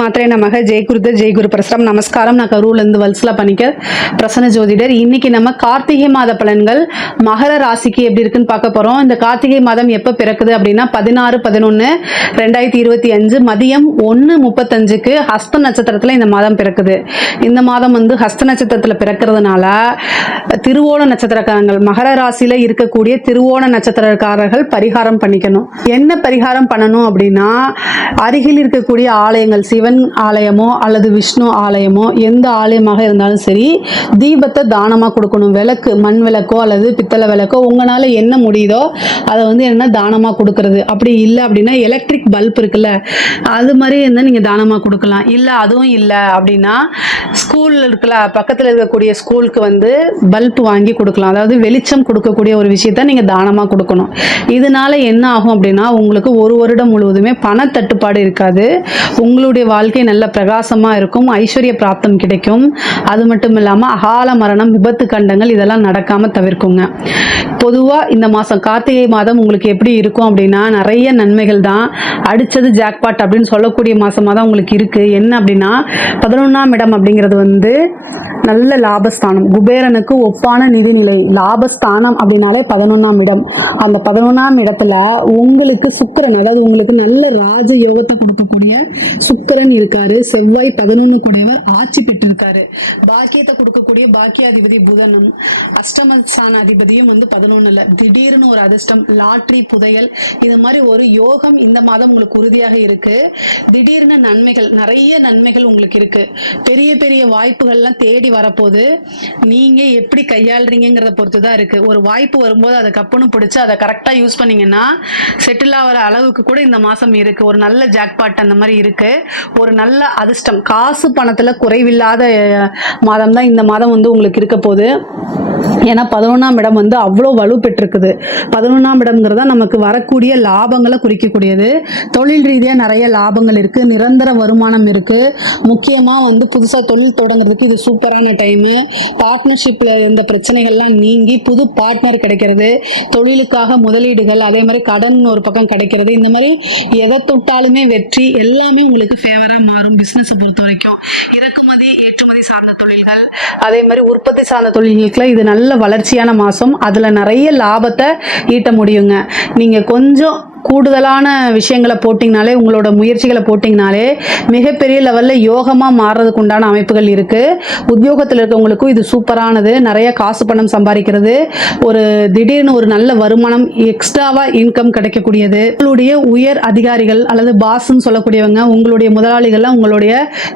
மாத்திரை நமக ஜெய்குருத ஜெய்குரு பிரசரம் நமஸ்காரம் நான் கரூர்லேருந்து வல்சலா பண்ணிக்க ஜோதிடர் இன்னைக்கு நம்ம கார்த்திகை மாத பலன்கள் மகர ராசிக்கு எப்படி இருக்குன்னு பார்க்க போகிறோம் இந்த கார்த்திகை மாதம் எப்போ பிறக்குது அப்படின்னா பதினாறு பதினொன்று ரெண்டாயிரத்தி இருபத்தி அஞ்சு மதியம் ஒன்று முப்பத்தஞ்சுக்கு ஹஸ்த நட்சத்திரத்தில் இந்த மாதம் பிறக்குது இந்த மாதம் வந்து ஹஸ்த நட்சத்திரத்தில் பிறக்கிறதுனால திருவோண நட்சத்திரக்காரங்கள் மகர ராசியில் இருக்கக்கூடிய திருவோண நட்சத்திரக்காரர்கள் பரிகாரம் பண்ணிக்கணும் என்ன பரிகாரம் பண்ணணும் அப்படின்னா அருகில் இருக்கக்கூடிய ஆலயங்கள் சிவ சிவன் ஆலயமோ அல்லது விஷ்ணு ஆலயமோ எந்த ஆலயமாக இருந்தாலும் சரி தீபத்தை தானமாக கொடுக்கணும் விளக்கு மண் விளக்கோ அல்லது பித்தளை விளக்கோ உங்களால் என்ன முடியுதோ அதை வந்து என்ன தானமாக கொடுக்கறது அப்படி இல்லை அப்படின்னா எலக்ட்ரிக் பல்ப் இருக்குல்ல அது மாதிரி இருந்தால் நீங்கள் தானமாக கொடுக்கலாம் இல்லை அதுவும் இல்லை அப்படின்னா ஸ்கூலில் இருக்குல்ல பக்கத்தில் இருக்கக்கூடிய ஸ்கூலுக்கு வந்து பல்ப் வாங்கி கொடுக்கலாம் அதாவது வெளிச்சம் கொடுக்கக்கூடிய ஒரு விஷயத்த நீங்கள் தானமாக கொடுக்கணும் இதனால என்ன ஆகும் அப்படின்னா உங்களுக்கு ஒரு வருடம் முழுவதுமே பணத்தட்டுப்பாடு இருக்காது உங்களுடைய வாழ்க்கை நல்ல பிரகாசமாக இருக்கும் ஐஸ்வர்ய பிராப்தம் கிடைக்கும் அது மட்டும் இல்லாமல் அகால மரணம் விபத்து கண்டங்கள் இதெல்லாம் நடக்காமல் தவிர்க்குங்க பொதுவாக இந்த மாதம் கார்த்திகை மாதம் உங்களுக்கு எப்படி இருக்கும் அப்படின்னா நிறைய நன்மைகள் தான் அடித்தது ஜாக்பாட் அப்படின்னு சொல்லக்கூடிய மாதமாக தான் உங்களுக்கு இருக்குது என்ன அப்படின்னா பதினொன்றாம் இடம் அப்படிங்கிறது வந்து நல்ல லாபஸ்தானம் குபேரனுக்கு ஒப்பான நிதிநிலை லாபஸ்தானம் அப்படின்னாலே பதினொன்றாம் இடம் அந்த பதினொன்றாம் இடத்துல உங்களுக்கு சுக்கரன் அதாவது உங்களுக்கு நல்ல ராஜ யோகத்தை கொடுக்கக்கூடிய சுக்கரன் சுக்கரன் இருக்காரு செவ்வாய் பதினொன்னு கூடையவர் ஆட்சி பெற்றிருக்காரு பாக்கியத்தை கொடுக்கக்கூடிய அதிபதி புதனும் அஷ்டம ஸ்தான அதிபதியும் வந்து பதினொன்னுல திடீர்னு ஒரு அதிர்ஷ்டம் லாட்ரி புதையல் இது மாதிரி ஒரு யோகம் இந்த மாதம் உங்களுக்கு உறுதியாக இருக்கு திடீர்னு நன்மைகள் நிறைய நன்மைகள் உங்களுக்கு இருக்கு பெரிய பெரிய வாய்ப்புகள்லாம் தேடி வரப்போது நீங்க எப்படி கையாளுறீங்கிறத பொறுத்து தான் இருக்கு ஒரு வாய்ப்பு வரும்போது அதை கப்பனும் பிடிச்சு அதை கரெக்டா யூஸ் பண்ணீங்கன்னா செட்டில் ஆகிற அளவுக்கு கூட இந்த மாசம் இருக்கு ஒரு நல்ல ஜாக்பாட் அந்த மாதிரி இருக்கு ஒரு நல்ல அதிர்ஷ்டம் காசு பணத்தில் குறைவில்லாத மாதம் தான் இந்த மாதம் வந்து உங்களுக்கு இருக்க போகுது ஏன்னா பதினொன்றாம் இடம் வந்து அவ்வளோ வலு பெற்றிருக்குது பதினொன்றாம் இடம்ங்கிறத நமக்கு வரக்கூடிய லாபங்களை குறிக்கக்கூடியது தொழில் ரீதியாக நிறைய லாபங்கள் இருக்குது நிரந்தர வருமானம் இருக்குது முக்கியமாக வந்து புதுசாக தொழில் தொடங்குறதுக்கு இது சூப்பரான டைமு பார்ட்னர்ஷிப்பில் இருந்த பிரச்சனைகள்லாம் நீங்கி புது பார்ட்னர் கிடைக்கிறது தொழிலுக்காக முதலீடுகள் அதே மாதிரி கடன் ஒரு பக்கம் கிடைக்கிறது இந்த மாதிரி எதை தொட்டாலுமே வெற்றி எல்லாமே உங்களுக்கு ஃபேவராக மாறும் பிஸ்னஸை பொறுத்த வரைக்கும் இறக்குமதி ஏற்றுமதி சார்ந்த தொழில்கள் அதே மாதிரி உற்பத்தி சார்ந்த தொழில்களுக்குலாம் இது நல்ல வளர்ச்சியான மாதம் அதில் நிறைய லாபத்தை ஈட்ட முடியுங்க நீங்கள் கொஞ்சம் கூடுதலான விஷயங்களை போட்டிங்கனாலே உங்களோட முயற்சிகளை போட்டிங்கனாலே மிகப்பெரிய லெவலில் யோகமாக மாறுறதுக்கு உண்டான அமைப்புகள் இருக்குது உத்தியோகத்தில் இருக்கவங்களுக்கும் இது சூப்பரானது நிறைய காசு பணம் சம்பாதிக்கிறது ஒரு திடீர்னு ஒரு நல்ல வருமானம் எக்ஸ்ட்ராவாக இன்கம் கிடைக்கக்கூடியது உங்களுடைய உயர் அதிகாரிகள் அல்லது பாஸ்ன்னு சொல்லக்கூடியவங்க உங்களுடைய முதலாளிகள்லாம் உங்களுடைய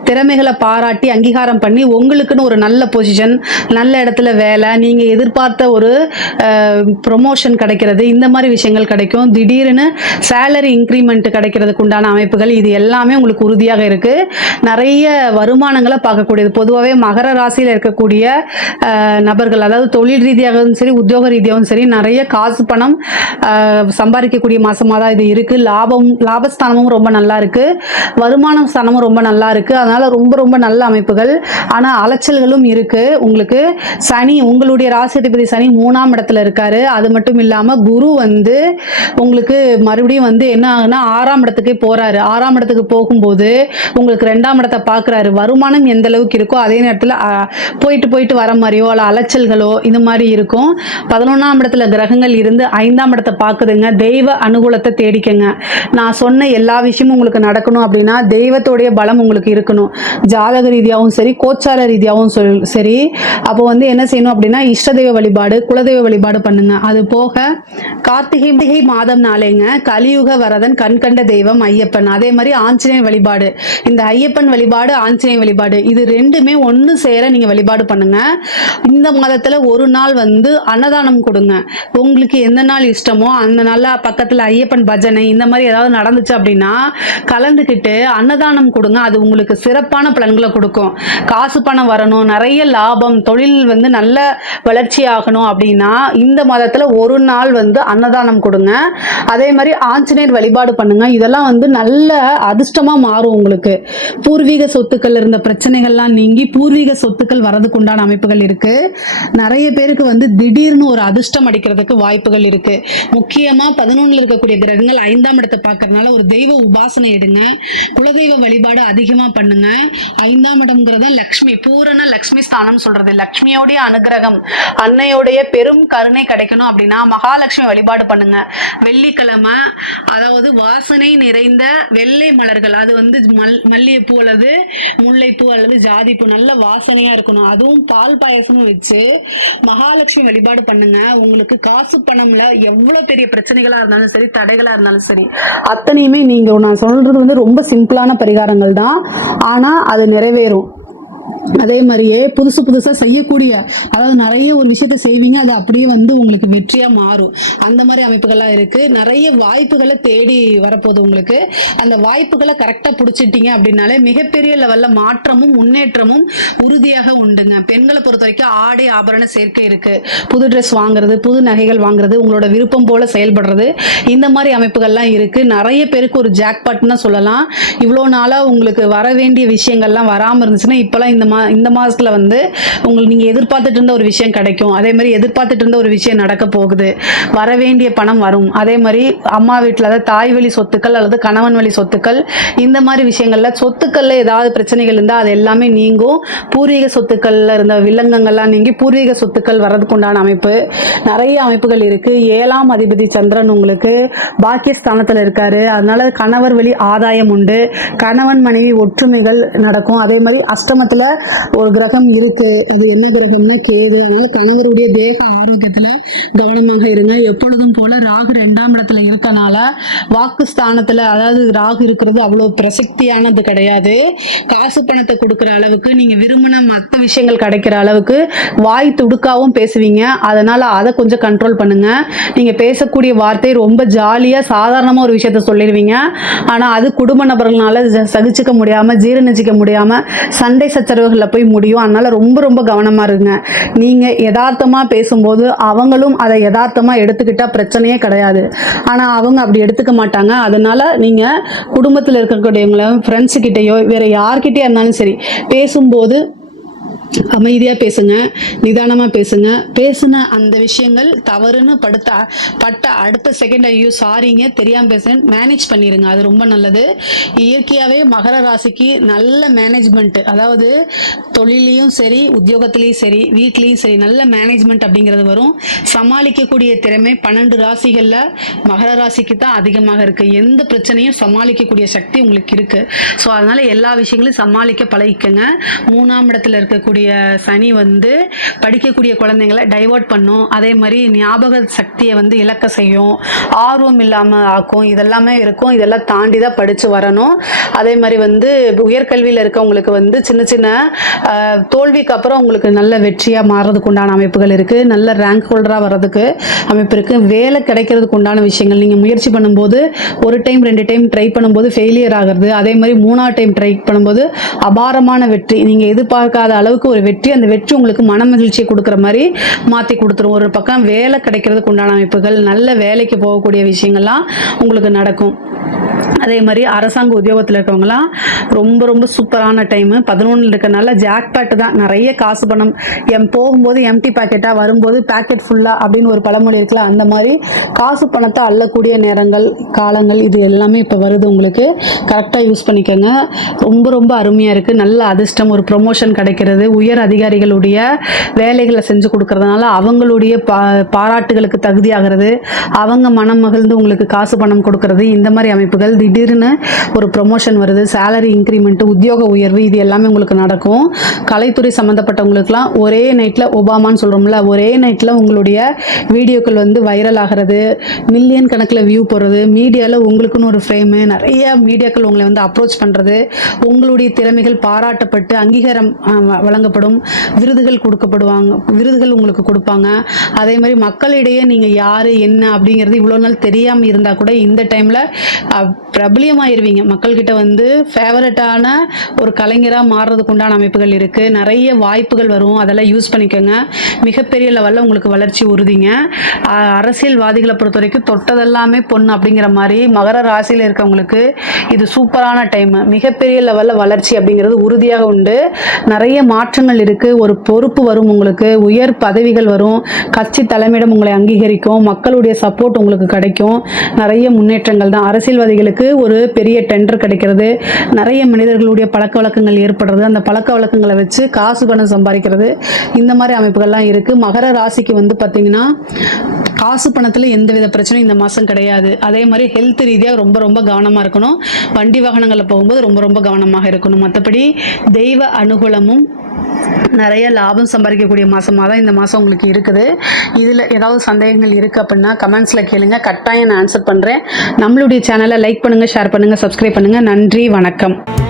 திறமைகளை பாராட்டி அங்கீகாரம் பண்ணி உங்களுக்குன்னு ஒரு நல்ல பொசிஷன் நல்ல இடத்துல வேலை நீங்கள் எதிர்பார்த்த ஒரு ப்ரொமோஷன் கிடைக்கிறது இந்த மாதிரி விஷயங்கள் கிடைக்கும் திடீர்னு சேலரி இன்க்ரிமெண்ட் கிடைக்கிறதுக்கு உண்டான அமைப்புகள் இது எல்லாமே உங்களுக்கு உறுதியாக இருக்கு நிறைய வருமானங்களை பார்க்கக்கூடியது பொதுவாகவே மகர ராசியில் இருக்கக்கூடிய நபர்கள் அதாவது தொழில் ரீதியாகவும் சரி உத்தியோக ரீதியாகவும் சரி நிறைய காசு பணம் சம்பாதிக்கக்கூடிய மாசமாக தான் இது இருக்குது லாபம் லாபஸ்தானமும் ரொம்ப நல்லா இருக்கு வருமான ஸ்தானமும் ரொம்ப நல்லா இருக்குது அதனால் ரொம்ப ரொம்ப நல்ல அமைப்புகள் ஆனால் அலைச்சல்களும் இருக்குது உங்களுக்கு சனி உங்களுடைய ராசி அதிபதி சனி மூணாம் இடத்துல இருக்காரு அது மட்டும் இல்லாமல் குரு வந்து உங்களுக்கு மறுபடியும் வந்து என்ன ஆகுனா ஆறாம் இடத்துக்கே போகிறாரு ஆறாம் இடத்துக்கு போகும்போது உங்களுக்கு ரெண்டாம் இடத்தை பார்க்குறாரு வருமானம் எந்த அளவுக்கு இருக்கோ அதே நேரத்தில் போயிட்டு போயிட்டு வர மாதிரியோ அல்ல அலைச்சல்களோ இது மாதிரி இருக்கும் பதினொன்றாம் இடத்துல கிரகங்கள் இருந்து ஐந்தாம் இடத்தை பார்க்குதுங்க தெய்வ அனுகூலத்தை தேடிக்கங்க நான் சொன்ன எல்லா விஷயமும் உங்களுக்கு நடக்கணும் அப்படின்னா தெய்வத்தோடைய பலம் உங்களுக்கு இருக்கணும் ஜாதக ரீதியாகவும் சரி கோச்சார ரீதியாகவும் சொல் சரி அப்போ வந்து என்ன செய்யணும் அப்படின்னா இஷ்ட தெய்வ வழிபாடு குலதெய்வ வழிபாடு பண்ணுங்க அது போக கார்த்திகை மாதம் நாளேங்க கலியுக வரதன் கண்கண்ட தெய்வம் ஐயப்பன் அதே மாதிரி ஆஞ்சநேய வழிபாடு இந்த ஐயப்பன் வழிபாடு ஆஞ்சநேய வழிபாடு இது ரெண்டுமே ஒன்று சேர நீங்கள் வழிபாடு பண்ணுங்க இந்த மாதத்தில் ஒரு நாள் வந்து அன்னதானம் கொடுங்க உங்களுக்கு எந்த நாள் இஷ்டமோ அந்த நாளில் பக்கத்தில் ஐயப்பன் பஜனை இந்த மாதிரி ஏதாவது நடந்துச்சு அப்படின்னா கலந்துக்கிட்டு அன்னதானம் கொடுங்க அது உங்களுக்கு சிறப்பான பலன்களை கொடுக்கும் காசு பணம் வரணும் நிறைய லாபம் தொழில் வந்து நல்ல வளர்ச்சி ஆகணும் அப்படின்னா இந்த மாதத்தில் ஒரு நாள் வந்து அன்னதானம் கொடுங்க அதே மாதிரி ஆஞ்சநேயர் வழிபாடு பண்ணுங்க இதெல்லாம் வந்து நல்ல அதிர்ஷ்டமா மாறும் உங்களுக்கு பூர்வீக சொத்துக்கள் இருந்த பிரச்சனைகள்லாம் நீங்கி பூர்வீக சொத்துக்கள் வரதுக்கு உண்டான அமைப்புகள் இருக்கு நிறைய பேருக்கு வந்து திடீர்னு ஒரு அதிர்ஷ்டம் அடிக்கிறதுக்கு வாய்ப்புகள் இருக்கு முக்கியமா பதினொன்னுல இருக்கக்கூடிய கிரகங்கள் ஐந்தாம் இடத்தை பாக்குறதுனால ஒரு தெய்வ உபாசனை எடுங்க குலதெய்வ வழிபாடு அதிகமா பண்ணுங்க ஐந்தாம் இடம்ங்கிறத லக்ஷ்மி பூரண லக்ஷ்மி ஸ்தானம் சொல்றது லக்ஷ்மியோடைய அனுகிரகம் அன்னையோடைய பெரும் கருணை கிடைக்கணும் அப்படின்னா மகாலட்சுமி வழிபாடு பண்ணுங்க வெள்ளிக்கிழமை அதாவது வாசனை நிறைந்த வெள்ளை மலர்கள் அது வந்து மல் மல்லிகைப்பூ அல்லது முல்லைப்பூ அல்லது ஜாதிப்பூ நல்ல வாசனையா இருக்கணும் அதுவும் பால் பாயசமும் வச்சு மகாலட்சுமி வழிபாடு பண்ணுங்க உங்களுக்கு காசு பணம்ல எவ்வளவு பெரிய பிரச்சனைகளா இருந்தாலும் சரி தடைகளா இருந்தாலும் சரி அத்தனையுமே நீங்க நான் சொல்றது வந்து ரொம்ப சிம்பிளான பரிகாரங்கள் தான் ஆனா அது நிறைவேறும் அதே மாதிரியே புதுசு புதுசா செய்யக்கூடிய அதாவது நிறைய ஒரு விஷயத்த செய்வீங்க அது அப்படியே வந்து உங்களுக்கு வெற்றியா மாறும் அந்த மாதிரி அமைப்புகள்லாம் இருக்கு நிறைய வாய்ப்புகளை தேடி வரப்போகுது உங்களுக்கு அந்த வாய்ப்புகளை கரெக்டா புடிச்சிட்டீங்க அப்படின்னாலே மிகப்பெரிய லெவலில் மாற்றமும் முன்னேற்றமும் உறுதியாக உண்டுங்க பெண்களை பொறுத்த வரைக்கும் ஆடை ஆபரண சேர்க்கை இருக்கு புது ட்ரெஸ் வாங்குறது புது நகைகள் வாங்குறது உங்களோட விருப்பம் போல செயல்படுறது இந்த மாதிரி அமைப்புகள்லாம் இருக்கு நிறைய பேருக்கு ஒரு ஜாக்பாட்னு சொல்லலாம் இவ்வளோ நாளா உங்களுக்கு வர வேண்டிய விஷயங்கள்லாம் வராமல் இருந்துச்சுன்னா இப்போலாம் இந்த மா இந்த மாதத்தில் வந்து உங்களுக்கு நீங்கள் எதிர்பார்த்துட்டு இருந்த ஒரு விஷயம் கிடைக்கும் அதே மாதிரி எதிர்பார்த்துட்டு இருந்த ஒரு விஷயம் நடக்க போகுது வர வேண்டிய பணம் வரும் அதே மாதிரி அம்மா வீட்டில் அதாவது தாய் வழி சொத்துக்கள் அல்லது கணவன் வழி சொத்துக்கள் இந்த மாதிரி விஷயங்களில் சொத்துக்களில் ஏதாவது பிரச்சனைகள் இருந்தால் அது எல்லாமே நீங்கும் பூர்வீக சொத்துக்களில் இருந்த வில்லங்கங்கள்லாம் நீங்கி பூர்வீக சொத்துக்கள் வர்றதுக்கு உண்டான அமைப்பு நிறைய அமைப்புகள் இருக்குது ஏழாம் அதிபதி சந்திரன் உங்களுக்கு பாக்கியஸ்தானத்தில் இருக்கார் அதனால் கணவர் வழி ஆதாயம் உண்டு கணவன் மனைவி ஒற்றுமைகள் நடக்கும் அதே மாதிரி அஷ்டமத்தில் ஒரு கிரகம் இருக்கு அது என்ன கிரகம்னா கேது அதனால கணவருடைய தேக ஆரோக்கியத்துல கவனமாக இருங்க எப்பொழுதும் போல ராகு ரெண்டாம் இடத்துல இருக்கனால வாக்கு ஸ்தானத்துல அதாவது ராகு இருக்கிறது அவ்வளவு பிரசக்தியானது கிடையாது காசு பணத்தை கொடுக்கற அளவுக்கு நீங்க விரும்பின மற்ற விஷயங்கள் கிடைக்கிற அளவுக்கு வாய் துடுக்காவும் பேசுவீங்க அதனால அதை கொஞ்சம் கண்ட்ரோல் பண்ணுங்க நீங்க பேசக்கூடிய வார்த்தை ரொம்ப ஜாலியா சாதாரணமா ஒரு விஷயத்த சொல்லிடுவீங்க ஆனா அது குடும்ப நபர்களால சகிச்சுக்க முடியாம ஜீரணிச்சிக்க முடியாம சண்டை சச்சரவு உணர்வுகளில் போய் முடியும் அதனால் ரொம்ப ரொம்ப கவனமாக இருங்க நீங்கள் யதார்த்தமாக பேசும்போது அவங்களும் அதை யதார்த்தமாக எடுத்துக்கிட்டால் பிரச்சனையே கிடையாது ஆனால் அவங்க அப்படி எடுத்துக்க மாட்டாங்க அதனால் நீங்கள் குடும்பத்தில் இருக்கக்கூடியவங்களும் ஃப்ரெண்ட்ஸுக்கிட்டேயோ வேறு யார்கிட்டேயே இருந்தாலும் சரி பேசும்போது அமைதியாக பேசுங்க நிதானமாக பேசுங்க பேசின அந்த விஷயங்கள் தவறுன்னு படுத்த பட்ட அடுத்த செகண்ட் ஐயோ சாரிங்க தெரியாமல் பேசுங்க மேனேஜ் பண்ணிடுங்க அது ரொம்ப நல்லது இயற்கையாகவே மகர ராசிக்கு நல்ல மேனேஜ்மெண்ட் அதாவது தொழிலையும் சரி உத்தியோகத்திலையும் சரி வீட்லேயும் சரி நல்ல மேனேஜ்மெண்ட் அப்படிங்கிறது வரும் சமாளிக்கக்கூடிய திறமை பன்னெண்டு ராசிகளில் மகர ராசிக்கு தான் அதிகமாக இருக்குது எந்த பிரச்சனையும் சமாளிக்கக்கூடிய சக்தி உங்களுக்கு இருக்குது ஸோ அதனால் எல்லா விஷயங்களையும் சமாளிக்க பழகிக்கங்க மூணாம் இடத்துல இருக்கக்கூடிய இருக்கக்கூடிய சனி வந்து படிக்கக்கூடிய குழந்தைங்களை டைவர்ட் பண்ணும் அதே மாதிரி ஞாபக சக்தியை வந்து இழக்க செய்யும் ஆர்வம் இல்லாமல் ஆக்கும் இதெல்லாமே இருக்கும் இதெல்லாம் தாண்டி தான் படித்து வரணும் அதே மாதிரி வந்து உயர்கல்வியில் இருக்கவங்களுக்கு வந்து சின்ன சின்ன தோல்விக்கு அப்புறம் உங்களுக்கு நல்ல வெற்றியாக மாறுறதுக்கு உண்டான அமைப்புகள் இருக்குது நல்ல ரேங்க் ஹோல்டராக வர்றதுக்கு அமைப்பு இருக்குது வேலை கிடைக்கிறதுக்கு உண்டான விஷயங்கள் நீங்கள் முயற்சி பண்ணும்போது ஒரு டைம் ரெண்டு டைம் ட்ரை பண்ணும்போது ஃபெயிலியர் ஆகிறது அதே மாதிரி மூணாவது டைம் ட்ரை பண்ணும்போது அபாரமான வெற்றி நீங்கள் எதிர்பார்க்காத அளவுக்கு உங்களுக்கு ஒரு வெற்றி அந்த வெற்றி உங்களுக்கு மன மகிழ்ச்சியை கொடுக்குற மாதிரி மாற்றி கொடுத்துரும் ஒரு பக்கம் வேலை கிடைக்கிறதுக்கு உண்டான அமைப்புகள் நல்ல வேலைக்கு போகக்கூடிய விஷயங்கள்லாம் உங்களுக்கு நடக்கும் அதே மாதிரி அரசாங்க உத்தியோகத்தில் இருக்கவங்களாம் ரொம்ப ரொம்ப சூப்பரான டைமு பதினொன்றில் இருக்கனால ஜாக்பேட் தான் நிறைய காசு பணம் எம் போகும்போது எம்டி பேக்கெட்டாக வரும்போது பேக்கெட் ஃபுல்லாக அப்படின்னு ஒரு பழமொழி இருக்கலாம் அந்த மாதிரி காசு பணத்தை அள்ளக்கூடிய நேரங்கள் காலங்கள் இது எல்லாமே இப்போ வருது உங்களுக்கு கரெக்டாக யூஸ் பண்ணிக்கோங்க ரொம்ப ரொம்ப அருமையாக இருக்குது நல்ல அதிர்ஷ்டம் ஒரு ப்ரொமோஷன் கிடைக்கிறது உயர் அதிகாரிகளுடைய வேலைகளை செஞ்சு கொடுக்கறதுனால அவங்களுடைய பா பாராட்டுகளுக்கு தகுதியாகிறது அவங்க மனம் மகிழ்ந்து உங்களுக்கு காசு பணம் கொடுக்கறது இந்த மாதிரி அமைப்புகள் திடீர்னு ஒரு ப்ரொமோஷன் வருது சேலரி இன்க்ரிமெண்ட் உத்தியோக உயர்வு இது எல்லாமே உங்களுக்கு நடக்கும் கலைத்துறை சம்மந்தப்பட்டவங்களுக்குலாம் ஒரே நைட்டில் ஒபாமான்னு சொல்கிறோம்ல ஒரே நைட்டில் உங்களுடைய வீடியோக்கள் வந்து வைரல் ஆகிறது மில்லியன் கணக்கில் வியூ போடுறது மீடியாவில் உங்களுக்குன்னு ஒரு ஃப்ரேமு நிறைய மீடியாக்கள் உங்களை வந்து அப்ரோச் பண்ணுறது உங்களுடைய திறமைகள் பாராட்டப்பட்டு அங்கீகாரம் வழங்க வழங்கப்படும் விருதுகள் கொடுக்கப்படுவாங்க விருதுகள் உங்களுக்கு கொடுப்பாங்க அதே மாதிரி மக்களிடையே நீங்க யாரு என்ன அப்படிங்கிறது இவ்வளோ நாள் தெரியாமல் இருந்தா கூட இந்த டைம்ல பிரபலியமாயிருவீங்க மக்கள்கிட்ட வந்து ஃபேவரட்டான ஒரு கலைஞராக மாறுறதுக்கு உண்டான அமைப்புகள் இருக்கு நிறைய வாய்ப்புகள் வரும் அதெல்லாம் யூஸ் பண்ணிக்கோங்க மிகப்பெரிய லெவல்ல உங்களுக்கு வளர்ச்சி உறுதிங்க அரசியல்வாதிகளை பொறுத்த வரைக்கும் தொட்டதெல்லாமே பொண்ணு அப்படிங்கிற மாதிரி மகர ராசியில் இருக்கவங்களுக்கு இது சூப்பரான டைம் மிகப்பெரிய லெவல்ல வளர்ச்சி அப்படிங்கிறது உறுதியாக உண்டு நிறைய மாற்ற மாற்றங்கள் இருக்குது ஒரு பொறுப்பு வரும் உங்களுக்கு உயர் பதவிகள் வரும் கட்சி தலைமையிடம் உங்களை அங்கீகரிக்கும் மக்களுடைய சப்போர்ட் உங்களுக்கு கிடைக்கும் நிறைய முன்னேற்றங்கள் தான் அரசியல்வாதிகளுக்கு ஒரு பெரிய டெண்டர் கிடைக்கிறது நிறைய மனிதர்களுடைய பழக்க வழக்கங்கள் ஏற்படுறது அந்த பழக்க வழக்கங்களை வச்சு காசு பணம் சம்பாதிக்கிறது இந்த மாதிரி அமைப்புகள்லாம் இருக்குது மகர ராசிக்கு வந்து பார்த்திங்கன்னா காசு பணத்தில் எந்த வித பிரச்சனையும் இந்த மாதம் கிடையாது அதே மாதிரி ஹெல்த் ரீதியாக ரொம்ப ரொம்ப கவனமாக இருக்கணும் வண்டி வாகனங்களில் போகும்போது ரொம்ப ரொம்ப கவனமாக இருக்கணும் மற்றபடி தெய்வ அனுகூலமும் நிறைய லாபம் சம்பாதிக்கக்கூடிய மாதமாக தான் இந்த மாதம் உங்களுக்கு இருக்குது இதில் ஏதாவது சந்தேகங்கள் இருக்குது அப்படின்னா கமெண்ட்ஸில் கேளுங்க கட்டாயம் நான் ஆன்சர் பண்ணுறேன் நம்மளுடைய சேனலை லைக் பண்ணுங்கள் ஷேர் பண்ணுங்கள் சப்ஸ்கிரைப் பண்ணுங்கள் நன்றி வணக்கம்